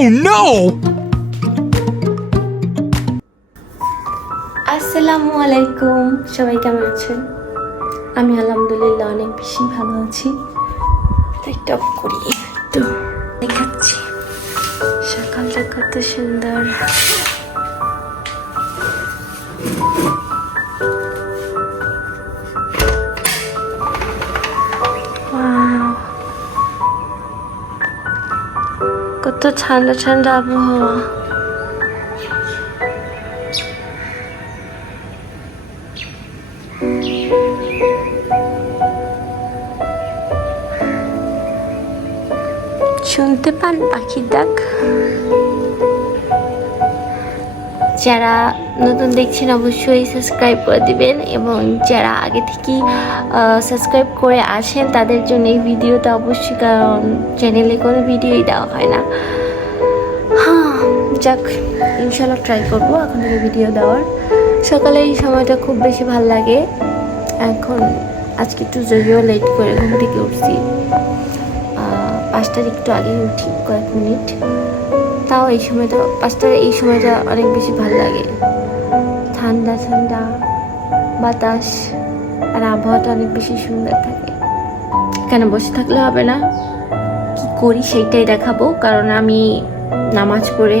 Oh no! আসসালামু আলাইকুম, সবাই কেমন আছেন? আমি আলহামদুলিল্লাহ অনেক বেশি ভালো আছি। তাই টপ করি তো দেখাচ্ছি সকালটা কত সুন্দর। কত ঠান্ডা ঠান্ডা আবহাওয়া। শুনতে পান পাখির ডাক? যারা নতুন দেখছেন অবশ্যই সাবস্ক্রাইব করে দিবেন, এবং যারা আগে থেকেই সাবস্ক্রাইব করে আসেন তাদের জন্য এই ভিডিওটা অবশ্যই, কারণ চ্যানেলে কোনো ভিডিওই দেওয়া হয় না। হ্যাঁ, যাক, ইনশাল্লাহ ট্রাই করবো এখন থেকে ভিডিও দেওয়ার। সকালে এই সময়টা খুব বেশি ভাল লাগে। এখন আজকে একটু যদিও লেট করে ঘুম থেকে উঠছি, 5টার একটু আগে উঠি কয়েক মিনিট, তাও এই সময়টা 5টার এই সময়টা অনেক বেশি ভালো লাগে। ঠান্ডা ঠান্ডা বাতাস আর আবহাওয়াটা অনেক বেশি সুন্দর থাকে। কেন বসে থাকলে হবে না, কি করি সেইটাই দেখাবো। কারণ আমি নামাজ পড়ে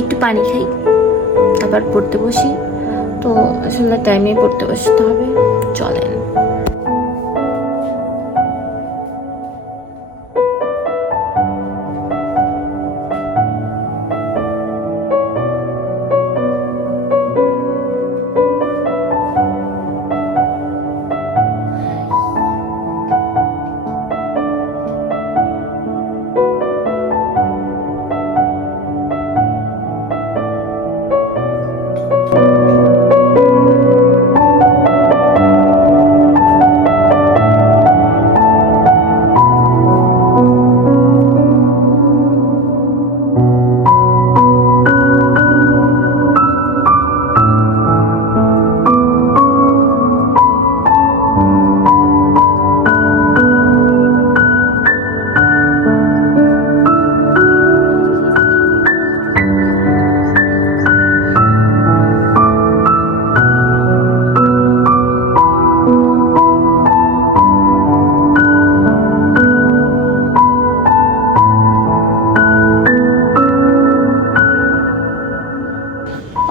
একটু পানি খাই, আবার পড়তে বসি, তো আসলে টাইমে পড়তে বসতে হবে। চলেন।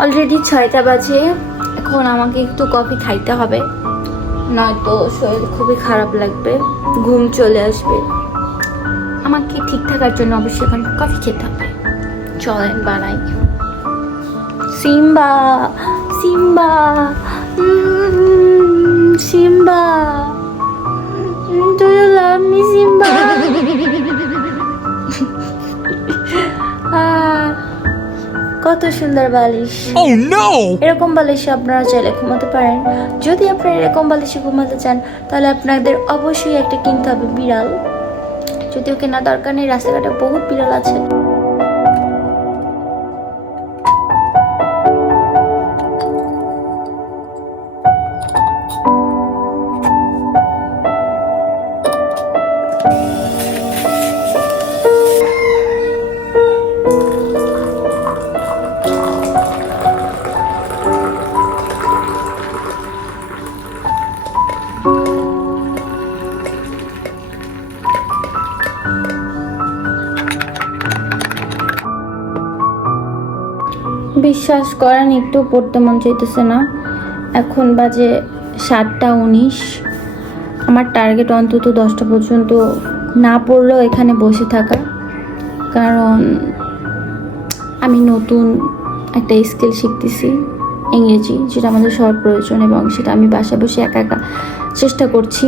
অলরেডি 6টা বাজে। এখন আমাকে একটু কফি খাইতে হবে, নয়তো শরীর খুবই খারাপ লাগবে, ঘুম চলে আসবে। আমাকে ঠিক থাকার জন্য অবশ্যই এখন কফি খেতে হবে। চলেন বানাই। Simba Simba Simba, do you love me Simba? কত সুন্দর বালিশ। Oh no! এরকম বালিশে আপনারা চাইলে ঘুমাতে পারেন। যদি আপনারা এরকম বালিশে ঘুমাতে চান তাহলে আপনাদের অবশ্যই একটা কিনতে হবে বিড়াল। যদিও কেনা দরকার নেই, রাস্তাঘাটে বহুত বিড়াল আছে। বিশ্বাস করেন একটু পড়তে মন চাইতেছে না। এখন বাজে 7টা 19। আমার টার্গেট অন্তত 10টা পর্যন্ত না পড়লেও এখানে বসে থাকা, কারণ আমি নতুন, একটা স্কিল শিখতেছি ইংরেজি, যেটা আমাদের সবার প্রয়োজন, এবং সেটা আমি বাসায় বসে একা একা চেষ্টা করছি।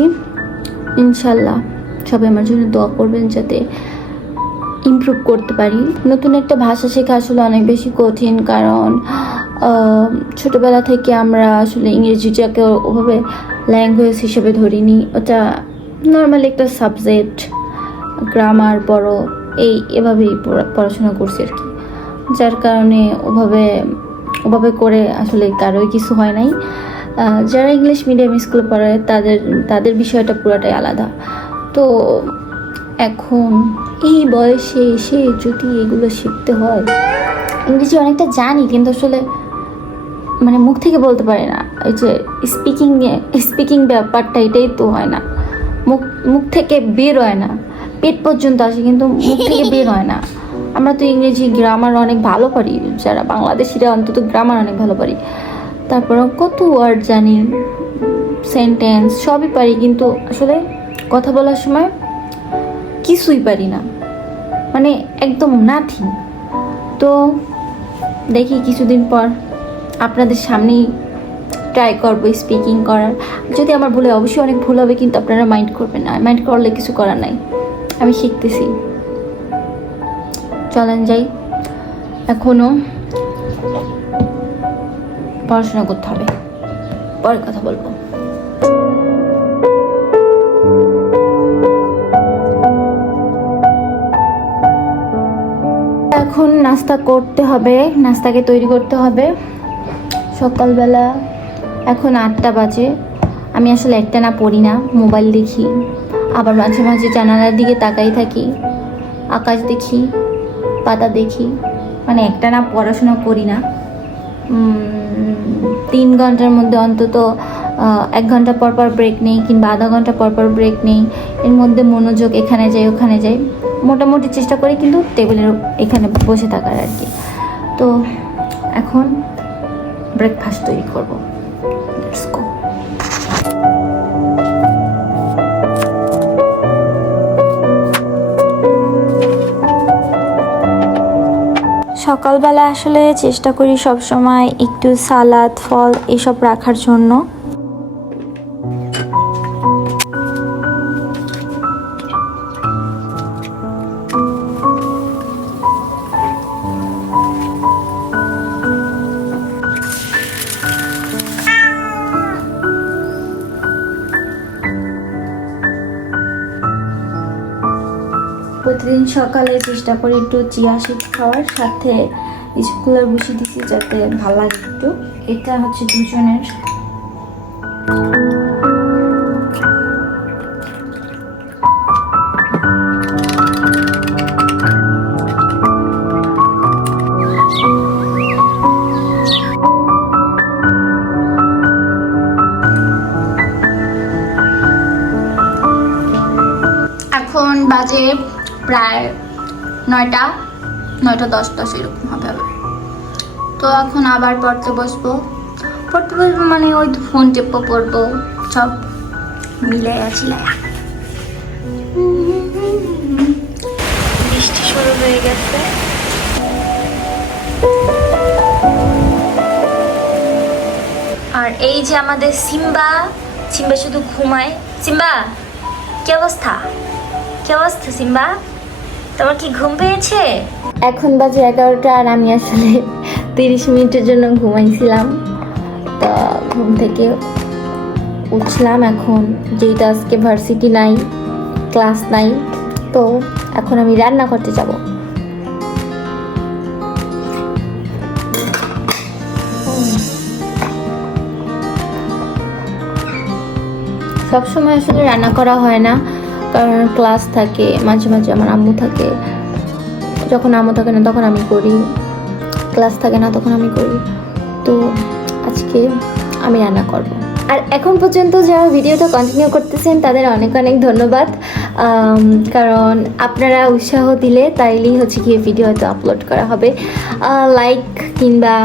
ইনশাল্লাহ সবাই আমার জন্য দোয়া করবেন যাতে ইমপ্রুভ করতে পারি। নতুন একটা ভাষা শেখা আসলে অনেক বেশি কঠিন, কারণ ছোটোবেলা থেকে আমরা আসলে ইংরেজিটাকে ওভাবে ল্যাঙ্গুয়েজ হিসেবে ধরিনি। ওটা নর্মালি একটা সাবজেক্ট, গ্রামার পড়ো, এভাবেই পড়াশোনা করছি আর কি, যার কারণে ওভাবে করে আসলে কারোই কিছু হয় নাই। যারা ইংলিশ মিডিয়াম স্কুলে পড়ে তাদের বিষয়টা পুরাটাই আলাদা। তো এখন এই বয়সে এসে যদি এগুলো শিখতে হয়, ইংরেজি অনেকটা জানি কিন্তু আসলে মানে মুখ থেকে বলতে পারি না। এই যে স্পিকিং ব্যাপারটা, এটাই তো হয় না, মুখ থেকে বের হয় না, পেট পর্যন্ত আসে কিন্তু মুখ থেকে বের হয় না। আমরা তো ইংরেজি গ্রামার অনেক ভালো পারি, যারা বাংলাদেশিরা অন্তত গ্রামার অনেক ভালো পারি, তারপর কত ওয়ার্ড জানি, সেন্টেন্স সবই পারি, কিন্তু আসলে কথা বলার সময় কিছুই পারি না, মানে একদম নাথিং। তো দেখি কিছুদিন পর আপনাদের সামনেই ট্রাই করবো স্পিকিং করার। যদি আমার ভুলে, অবশ্যই অনেক ভুল হবে, কিন্তু আপনারা মাইন্ড করবেন না, মাইন্ড করলে কিছু করার নাই, আমি শিখতেছি। চলেন যাই, এখনো পড়াশোনা করতে হবে, পরে কথা বলবো। এখন নাস্তা করতে হবে, নাস্তাকে তৈরি করতে হবে। সকালবেলা এখন 8টা বাজে। আমি আসলে একটানা পড়ি না, মোবাইল দেখি, আবার মাঝে মাঝে জানালার দিকে তাকাই থাকি, আকাশ দেখি, পাতা দেখি, মানে একটানা পড়াশোনা করি না। 3 ঘন্টার মধ্যে অন্তত 1 ঘন্টা পর পর ব্রেক নেই, কিংবা আধা ঘন্টা পর পর ব্রেক নেই। এর মধ্যে মনোযোগ এখানে যাই ওখানে যাই, মোটামুটি চেষ্টা করি কিন্তু টেবিলের এখানে বসে থাকার আর কি। তো এখন ব্রেকফাস্ট তৈরি করবো। Let's go. সকালবেলা আসলে চেষ্টা করি সব সময় একটু সালাদ, ফল এসব রাখার জন্য। প্রতিদিন সকালে চেষ্টা করি একটু চিয়া সিড খাওয়ার, সাথে স্কুলার বসিয়ে দিচ্ছি যাতে ভালো লাগে একটু। এটা হচ্ছে 2 জনের। এখন বাজে প্রায় 9টা 10 এরকম হবে। তো এখন আবার পড়তে বসবো মানে ওই ফোন টেপো, পড়বো, সব মিলে আছি। বৃষ্টি শুরু হয়ে গেছে। আর এই যে আমাদের সিম্বা শুধু ঘুমায়। সিম্বা, কি অবস্থা সিম্বা, তোমার কি ঘুম পেয়েছে? এখন বাজে 11টা, আর আমি আসলে 30 মিনিটের জন্য ঘুমাইছিলাম। তো ঘুম থেকে উঠলাম এখন, যেহেতু আজকে ভার্সিটি নাই, ক্লাস নাই, তো এখন আমি রান্না করতে যাব। সবসময় আসলে রান্না করা হয় না, কারণ ক্লাস থাকে, মাঝে মাঝে আমার আম্মু থাকে। যখন আম্মু থাকে না তখন আমি করি, ক্লাস থাকে না তখন আমি করি। তো আজকে আমি রান্না করব। আর এখন পর্যন্ত যারা ভিডিওটা কন্টিনিউ করতেছেন তাদের অনেক অনেক ধন্যবাদ, কারণ আপনারা উৎসাহ দিলে তাইলেই হচ্ছে কি ভিডিও হয়তো আপলোড করা হবে। লাইক কিংবা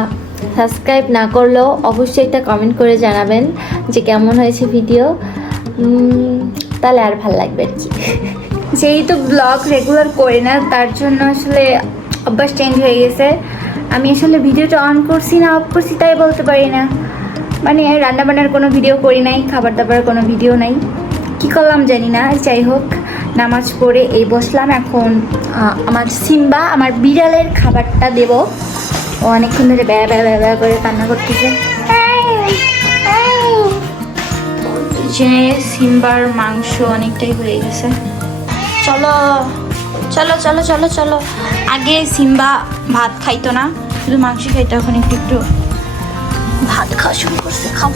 সাবস্ক্রাইব না করলেও অবশ্যই একটা কমেন্ট করে জানাবেন যে কেমন হয়েছে ভিডিও, তাহলে আর ভালো লাগবে আর কি। যেহেতু ব্লগ রেগুলার করি না, তার জন্য আসলে অভ্যাস চেঞ্জ হয়ে গেছে। আমি আসলে ভিডিওটা অন করছি না অফ করছি তাই বলতে পারি না। মানে রান্নাবান্নার কোনো ভিডিও করি নাই, খাবার দাবারের কোনো ভিডিও নাই, কি করলাম জানি না। যাই হোক, নামাজ পড়ে এই বসলাম। এখন আমার সিম্বা, আমার বিড়ালের খাবারটা দেব। ও অনেকক্ষণ ধরে ব্যা ব্যা ব্যা ব্যা করে কান্না করতেছে। যে সিম্বার মাংস অনেকটাই হয়ে গেছে। চলো চলো চলো চলো চলো। আগে সিম্বা ভাত খাইতো না, শুধু মাংস খাইতো, এখন একটু একটু ভাত খাওয়া শুরু করছে। খাও।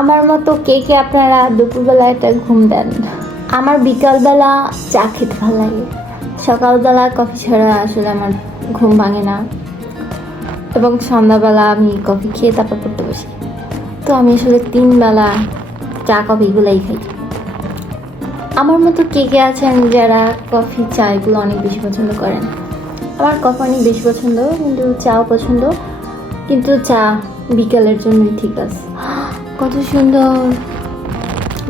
আমার মতো কে কে আপনারা দুপুরবেলা একটা ঘুম দেন? আমার বিকালবেলা চা খেতে ভালো লাগে, সকালবেলা কফি ছাড়া আসলে আমার ঘুম ভাঙে না, এবং সন্ধ্যাবেলা আমি কফি খেয়ে তারপর পড়তে বসি। তো আমি আসলে 3 বেলা চা কফিগুলোই খাই। আমার মতো কে কে আছেন যারা কফি চা এগুলো অনেক বেশি পছন্দ করেন? আমার কফি অনেক বেশি পছন্দ, কিন্তু চাও পছন্দ, কিন্তু চা বিকালের জন্যই ঠিক আছে। কত সুন্দর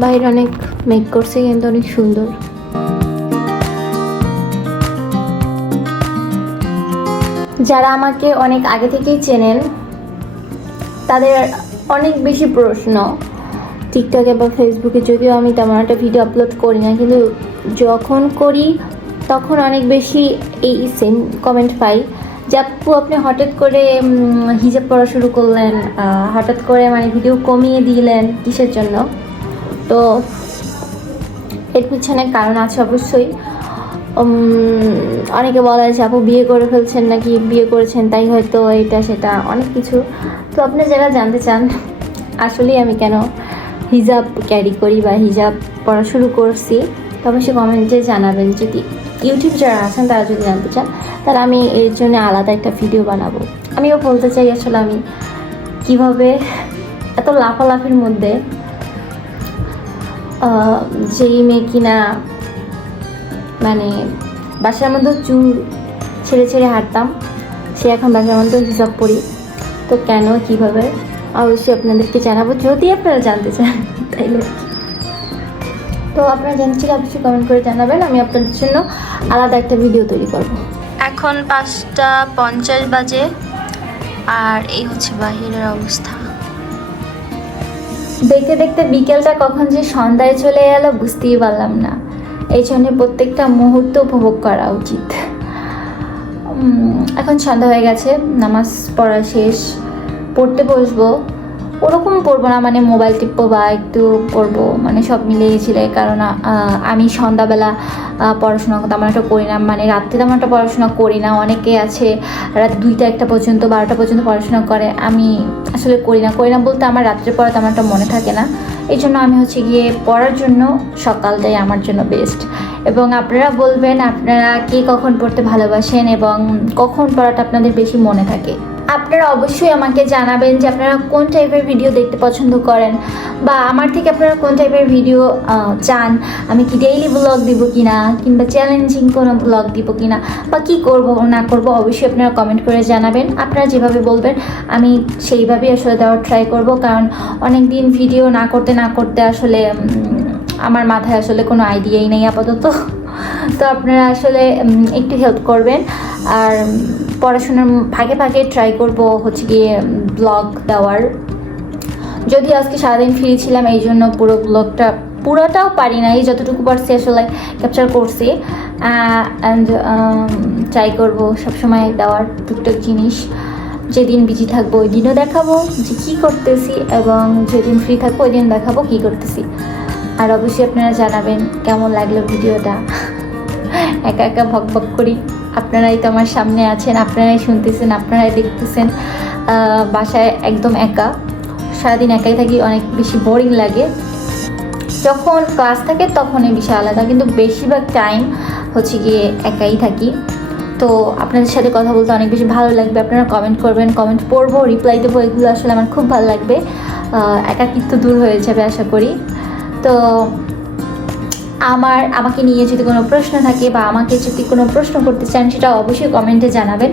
বাইরে, অনেক মেঘ করছে কিন্তু অনেক সুন্দর। যারা আমাকে অনেক আগে থেকেই চেনেন তাদের অনেক বেশি প্রশ্ন টিকটকে বা ফেসবুকে, যদিও আমি তেমন একটা ভিডিও আপলোড করি না, কিন্তু যখন করি তখন অনেক বেশি এই সেম কমেন্ট পাই যে আপু আপনি হঠাৎ করে হিজাব পড়া শুরু করলেন, হঠাৎ করে মানে ভিডিও কমিয়ে দিলেন কিসের জন্য? তো এর পিছনে কারণ আছে অবশ্যই। অনেকে বলে যে আপু বিয়ে করে ফেলছেন নাকি, বিয়ে করেছেন তাই হয়তো এটা সেটা অনেক কিছু। তো আপনি যারা জানতে চান আসলেই আমি কেন হিজাব ক্যারি করি বা হিজাব পড়া শুরু করছি, তবে সে কমেন্টে জানাবেন। যদি ইউটিউব যারা আছেন তারা যদি জানতে চান, তাহলে আমি এর জন্য আলাদা একটা ভিডিও বানাবো। আমিও বলতে চাই আসলে আমি কিভাবে এত লাফালাফির মধ্যে যেই মেয়ে কিনা মানে বাসার মধ্যে চুল ছেড়ে ছেড়ে হাঁটতাম, সে এখন বাসার মধ্যে হিসাব পড়ি। তো কেন, কিভাবে, অবশ্যই আপনাদেরকে জানাবো যদি আপনারা জানতে চান। তাইলে তো আপনারা জানতে চাইলে অবশ্যই কমেন্ট করে জানাবেন, আমি আপনাদের জন্য আলাদা একটা ভিডিও তৈরি করব। এখন 5:50 বাজে আর এই হচ্ছে বাহিরের অবস্থা। দেখতে দেখতে বিকেলটা কখন যে সন্ধ্যায় চলে গেল বুঝতেই পারলাম না। এই জন্য প্রত্যেকটা মুহূর্ত উপভোগ করা উচিত। এখন সন্ধ্যা হয়ে গেছে, নামাজ পড়া শেষ, পড়তে বসবো। ওরকম পড়বো না, মানে মোবাইল টিপবো বা একটু পড়বো, মানে সব মিলিয়েছিল। কারণ আমি সন্ধ্যাবেলা পড়াশোনা তেমন একটা করি না, মানে রাত্রে তেমন একটা পড়াশোনা করি না। অনেকে আছে রাত 2টা 1টা পর্যন্ত 12টা পর্যন্ত পড়াশোনা করে, আমি আসলে করি না বলতে আমার রাত্রে পড়া তেমন একটা মনে থাকে না। এই জন্য আমি হচ্ছে গিয়ে পড়ার জন্য সকালটাই আমার জন্য বেস্ট। এবং আপনারা বলবেন আপনারা কে কখন পড়তে ভালোবাসেন এবং কখন পড়াটা আপনাদের বেশি মনে থাকে। আপনারা অবশ্যই আমাকে জানাবেন যে আপনারা কোন টাইপের ভিডিও দেখতে পছন্দ করেন, বা আমার থেকে আপনারা কোন টাইপের ভিডিও চান। আমি কি ডেইলি ব্লগ দিব কিনা, কিংবা চ্যালেঞ্জিং কোনো ব্লগ দিব কিনা, বা কি করব না করব, অবশ্যই আপনারা কমেন্ট করে জানাবেন। আপনারা যেভাবে বলবেন আমি সেইভাবেই আসলে দেওয়ার ট্রাই করব। কারণ অনেক দিন ভিডিও না করতে আসলে আমার মাথায় আসলে কোনো আইডিয়াই নেই আপাতত। তো আপনারা আসলে একটু হেল্প করবেন। আর পড়াশোনার ফাঁকে ফাঁকে ট্রাই করব হচ্ছে গিয়ে ব্লগ দেওয়ার। যদি আজকে সারাদিন ফ্রি ছিলাম এই জন্য পুরোটাও পারি না, এই যতটুকু পারছি আসলে ক্যাপচার করছি। অ্যান্ড ট্রাই করব সবসময় দেওয়ার টুকটাক জিনিস। যেদিন বিজি থাকবো ওই দিনও দেখাবো যে কী করতেছি, এবং যেদিন ফ্রি থাকবো ওই দিন দেখাবো কী করতেছি। আর অবশ্যই আপনারা জানাবেন কেমন লাগলো ভিডিওটা। একা একা ভক করি, আপনারাই তো আমার সামনে আছেন, আপনারাই শুনতেছেন, আপনারাই দেখতেছেন। বাসায় একদম একা, সারাদিন একাই থাকি, অনেক বেশি বোরিং লাগে। যখন ক্লাস থাকে তখন এই বিষয় আলাদা, কিন্তু বেশিরভাগ টাইম হচ্ছে গিয়ে একাই থাকি। তো আপনাদের সাথে কথা বলতে অনেক বেশি ভালো লাগবে। আপনারা কমেন্ট করবেন, কমেন্ট পড়বো, রিপ্লাই দেবো, এগুলো আসলে আমার খুব ভালো লাগবে। একাকিত্ব দূর হয়ে যাবে আশা করি। তো আমাকে নিয়ে যদি কোনো প্রশ্ন থাকে বা আমাকে যদি কোনো প্রশ্ন করতে চান সেটা অবশ্যই কমেন্টে জানাবেন।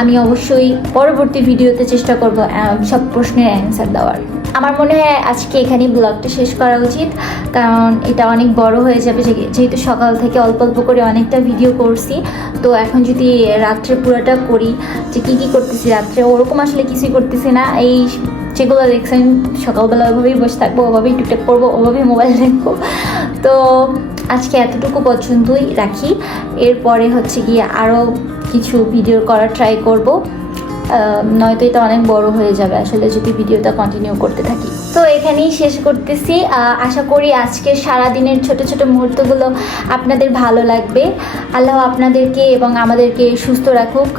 আমি অবশ্যই পরবর্তী ভিডিওতে চেষ্টা করব সব প্রশ্নের অ্যান্সার দেওয়ার। আমার মনে হয় আজকে এখানেই ব্লগটা শেষ করা উচিত, কারণ এটা অনেক বড় হয়ে যাবে, যেহেতু সকাল থেকে অল্প অল্প করে অনেকটা ভিডিও করছি। তো এখন যদি রাত্রে পুরোটা করি যে কী কী করতেছি রাত্রে, ওরকম আসলে কিছুই করতেছি না। এই যেগুলো দেখছেন সকালবেলা ওভাবেই বসে থাকবো, ওভাবেই টুকটাক করবো, ওভাবেই মোবাইল দেখবো। তো আজকে এতটুকু পছন্দই রাখি, এরপরে হচ্ছে গিয়ে আরও কিছু ভিডিও করার ট্রাই করব, নয়তো এটা অনেক বড় হয়ে যাবে আসলে যদি ভিডিওটা কন্টিনিউ করতে থাকি। তো এখানেই শেষ করতেছি। আশা করি আজকের সারাদিনের ছোট ছোট মুহূর্তগুলো আপনাদের ভালো লাগবে। আল্লাহ আপনাদেরকে এবং আমাদেরকে সুস্থ রাখুক।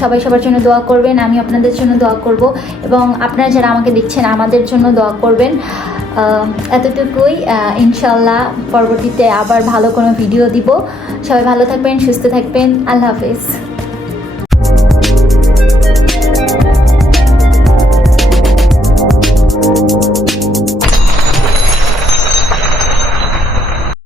সবাই সবার জন্য দোয়া করবেন, আমি আপনাদের জন্য দোয়া করব, এবং আপনারা যারা আমাকে দেখছেন আমাদের জন্য দোয়া করবেন। এতটুকুই। ইনশাল্লাহ পরবর্তীতে আবার ভালো কোনো ভিডিও দিব। সবাই ভালো থাকবেন, সুস্থ থাকবেন। আল্লাহ হাফেজ।